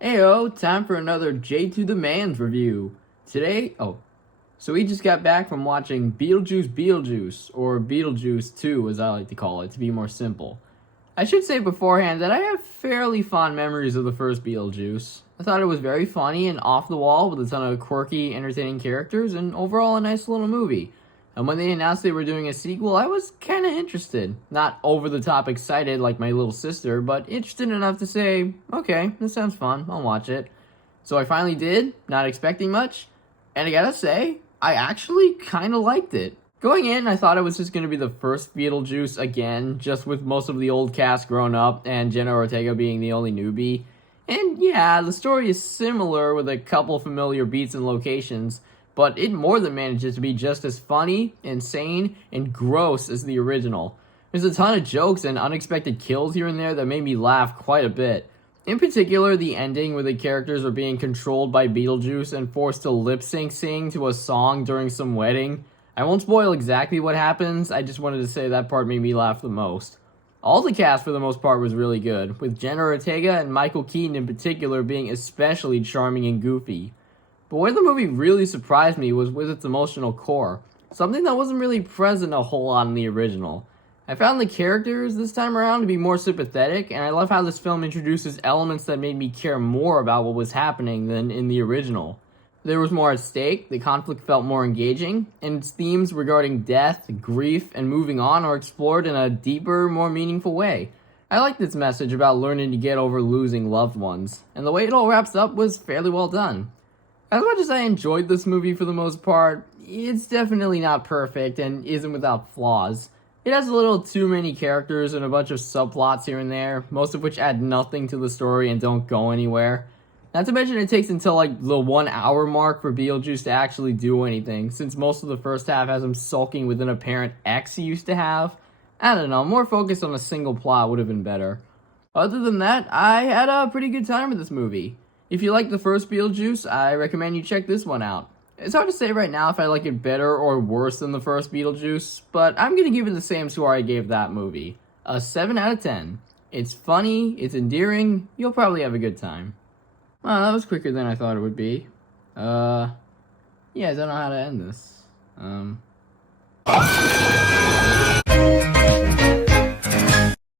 Heyo, time for another J-2-Da-Man's review. So we just got back from watching Beetlejuice, or Beetlejuice 2 as I like to call it, to be more simple. I should say beforehand that I have fairly fond memories of the first Beetlejuice. I thought it was very funny and off the wall with a ton of quirky, entertaining characters, and overall a nice little movie. And when they announced they were doing a sequel, I was kinda interested. Not over the top excited like my little sister, but interested enough to say, okay, this sounds fun, I'll watch it. So I finally did, not expecting much, and I gotta say, I actually kinda liked it. Going in, I thought it was just gonna be the first Beetlejuice again, just with most of the old cast grown up and Jenna Ortega being the only newbie. And yeah, the story is similar with a couple familiar beats and locations, but it more than manages to be just as funny, insane, and gross as the original. There's a ton of jokes and unexpected kills here and there that made me laugh quite a bit. In particular, the ending where the characters are being controlled by Beetlejuice and forced to lip-sync sing to a song during some wedding. I won't spoil exactly what happens, I just wanted to say that part made me laugh the most. All the cast for the most part was really good, with Jenna Ortega and Michael Keaton in particular being especially charming and goofy. But where the movie really surprised me was with its emotional core, something that wasn't really present a whole lot in the original. I found the characters this time around to be more sympathetic, and I love how this film introduces elements that made me care more about what was happening than in the original. There was more at stake, the conflict felt more engaging, and its themes regarding death, grief, and moving on are explored in a deeper, more meaningful way. I liked its message about learning to get over losing loved ones, and the way it all wraps up was fairly well done. As much as I enjoyed this movie for the most part, it's definitely not perfect and isn't without flaws. It has a little too many characters and a bunch of subplots here and there, most of which add nothing to the story and don't go anywhere. Not to mention it takes until like the 1 hour mark for Beetlejuice to actually do anything, since most of the first half has him sulking with an apparent ex he used to have. I don't know, more focus on a single plot would have been better. Other than that, I had a pretty good time with this movie. If you like the first Beetlejuice, I recommend you check this one out. It's hard to say right now if I like it better or worse than the first Beetlejuice, but I'm gonna give it the same score I gave that movie. A 7 out of 10. It's funny, it's endearing, you'll probably have a good time. Well, that was quicker than I thought it would be. Yeah, I don't know how to end this.